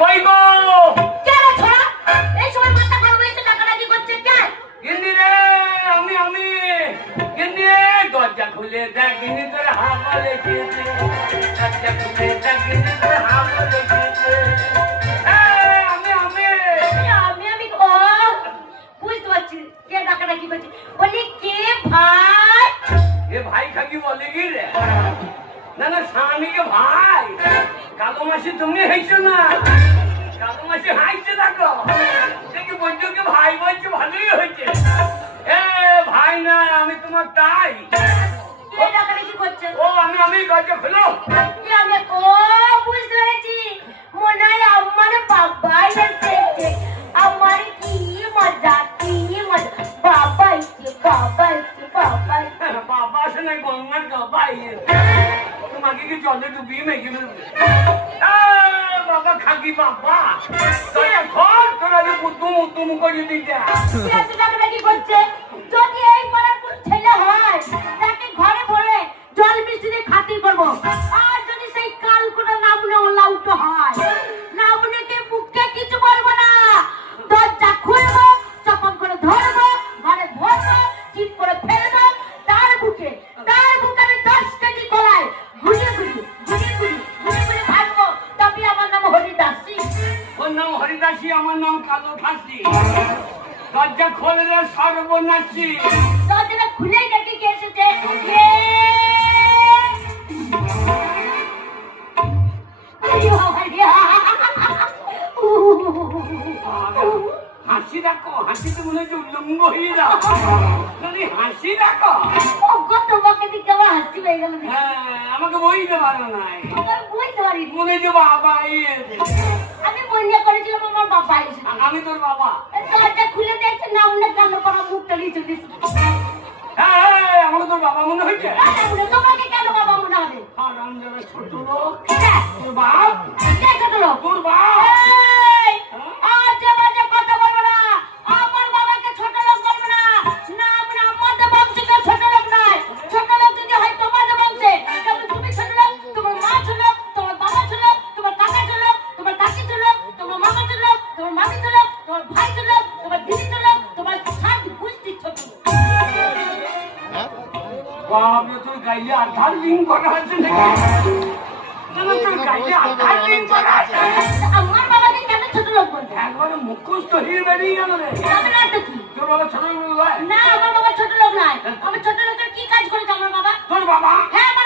কই গো? কে রে ছোড়া? এই সময় মাথা গরম হয়েছে ডাকাডাকি করছে কে? গিন্নি রে, আমি গিন্নি, দরজা খুলে দেখ গিন্নি, তোর হাওয়া লেগেছে। দরজা খুলে দেখ গিন্নি, তোর হাওয়া লেগেছে। আমি ও বুঝতে পারছি কে ডাকাডাকি করছে। বলি কে ভাই? এ ভাই খাকি বলে কি রে? না না, স্বামীকে ভাই। কালো মাসি তুমি হাইছো না? কালো মাসি হাইছে দেখো, দেখি বন্ধুকে ভাই বলছে, ভালোই হয়েছে। এ ভাই না, আমি তোমার তাই। কে ডাকাডাকি করছে? ও আমি দরজা খোলো। কে আমি? ও বুঝতে পেরেছি, মনে হয় আমার বাবাই এসেছে। আমার কি মজা, কি মজা। বাবা এসেছে, বাবা এসেছে, বাবা এসেছে। বাবা আসে না, গঙ্গার গাবাই। তোমাকে কি জলে ডুবিয়ে মেঘে ফেলবে? বাবা খাকি বাবা, দরজা খোল, তোরা যে তুম করে দিতে। কে এত ডাকাডাকি করছে? যদি এই পাড়ার কোন ছেলে হয় তাকে ঘরে ভরে জল মিষ্টি খাতির করবো। আর যদি সেই কাল কোনো নামনে লাউটো হয়, নামনেকে মুখে কিছু বলবো না। দরজা খুলবো, চপক করে ধরবো, ঘরে ভরবো, ঠিক করে ফেলবো। তার বুকে আমি 10 কেজি কলায় ঘুরিয়ে ভাঙবো। তবে আমার নাম হরিদাসী। ওর নাম হরিদাসী, আমার নাম কালো ঠাসি। দরজা খোলে রে সর্বনাশী। দরজাটা খুলেই দেখি কে এসেছে। হাসি রাখো, হাসিতে মনে হচ্ছে উল্লঙ্গ হয়ে যাও। হাসি রাখো। তোমাকে দিকে আমার হাসি পেয়ে গেল। আমাকে বইতে পারো নাই, বুঝতে পারি মনে হচ্ছে বাবা আমি মনে করেছিলাম আমার বাবা এসেছে। আমি তোর বাবা। দরজা খুলে দেখছে নাম না কেন করা মুখটা নিচে দিচ্ছে। হ্যাঁ, আমাকে তোর বাবা মনে হয়েছে। তোমাকে কেন বাবা মনে হবে? ছোট লোক হ্যাঁ, তোর বাপ। কে ছোট লোক? তোর বাপ। এই, আজে বাজে কথা বলবো না। আমার বাবাকে ছোট লোক বলবো না। না, আমরা আমাদের বংশে কেউ ছোট লোক নয়। ছোট লোক যদি হয় তোমাদের বংশে, তবে তুমি ছোট লোক, তোমার মা ছোট লোক, তোমার বাবা ছোট লোক, তোমার কাকা ছোট লোক, তোমার কাকি ছোট লোক, তোমার মামা ছোট লোক, তোমার মামি ছোট লোক, তোমার ভাই ছোট লোক, তোমার দিদি ছোট লোক, তোমার সাত গোষ্ঠী ছোট লোক। বাবা, তোর গাইলে আধার লিঙ্ক করা আছে নাকি? তোর গাইলে আধার লিঙ্ক করা আছে। আমার বাবাকে কেন ছোট লোক বলছে? একবারে মুখস্থ হয়ে বেরিয়ে গেল রে। তবে না তো কি? তোর বাবা ছোট লোক নয়? না, আমার বাবা ছোট লোক নয়। আমার ছোট লোকের কি কাজ করেছে আমার বাবা? তোর বাবা? হ্যাঁ, আমার